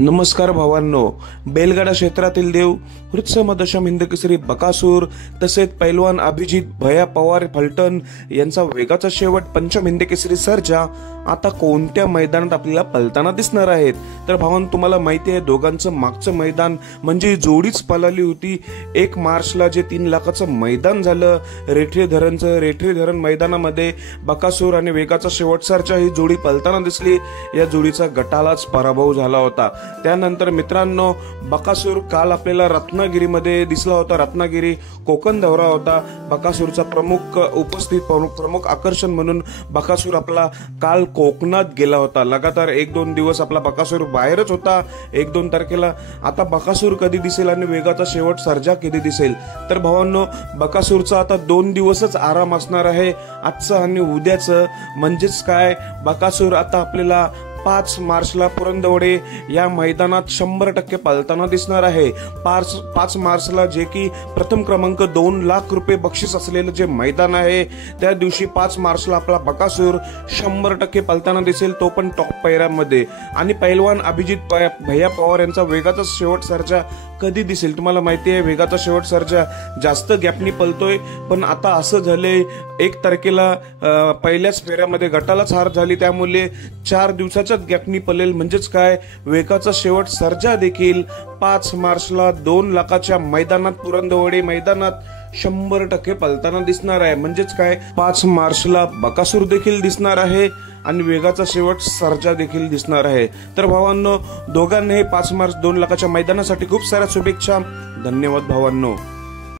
नमस्कार भावांनो, बैलगाडा क्षेत्रातील देव वृत्सम दशम हिंदकेसरी बकासूर तसेच पैलवान अभिजित भैया पवार फलटण यांचा वेगाचा शेवट पंचम हिंदकेसरी सर्जा आता कोणत्या मैदानात आपल्याला पलताना दिसणार आहेत। तर भावांनो, तुम्हाला माहिती आहे दोघांचं मागचं मैदान म्हणजे जोडीच पळाली होती। 1 मार्चला जे 3 लाखाचं मैदान झालं रेठरे धरण मैदानामध्ये बकासूर आणि वेगाचा शेवट सर्जा ही जोडी पलताना दिसली। या जोडीचा गटालाच पराभव झाला होता। त्यानंतर मित्रांनो, बकासूर काल आपल्याला रत्नागिरीमध्ये दिसला होता। रत्नागिरी कोकण दौरा होता। बकासूरचा प्रमुख आकर्षण म्हणून बकासूर आपला काल कोकणात गेला होता। लगातार 1-2 दिवस आपला बकासूर बाहेरच होता। 1-2 तारखेला आता बकासूर कधी दिसेल आणि वेगाचा शेवट सर्जा कधी दिसेल। तर भावांनो, बकासूरचा आता 2 दिवसच आराम असणार आहे, आजचं आणि उद्याचं। म्हणजेच काय, बकासूर आता आपल्याला 5 मार्चला पुरंदवडे या मैदानात 100% पळताना दिसणार आहे। 5 मार्चला जे की प्रथम क्रमांक 2 लाख रुपये बक्षीस असलेलं जे मैदान आहे, त्या दिवशी 5 मार्चला आपला बकासूर 100% पळताना दिसेल, तो पण टॉप पैऱ्यामध्ये। आणि पैलवान अभिजित भैया पवार यांचा वेगाचा शेवट सर्जा कधी दिसेल? तुम्हाला माहिती आहे वेगाचा शेवट सर्जा जास्त गॅपनी पळतोय, पण आता असं झालंय 1 तारखेला पहिल्याच फेऱ्यामध्ये गटालाच हार झाली, त्यामुळे 4 दिवसाच्या गॅपनी पळेल। म्हणजेच काय, वेगाचा शेवट सर्जा देखील 5 मार्चला 2 लाखाच्या मैदानात पुरंदवडे मैदानात 100% पळताना दिसणार आहे। म्हणजेच काय, 5 मार्चला बकासूर देखील दिसणार आहे आणि वेगाचा शेवट सर्जा देखील दिसणार आहे। तर भावांनो, दोघांनाही 5 मार्च 2 लाखाच्या मैदानासाठी खूप साऱ्या शुभेच्छा। धन्यवाद भावांनो।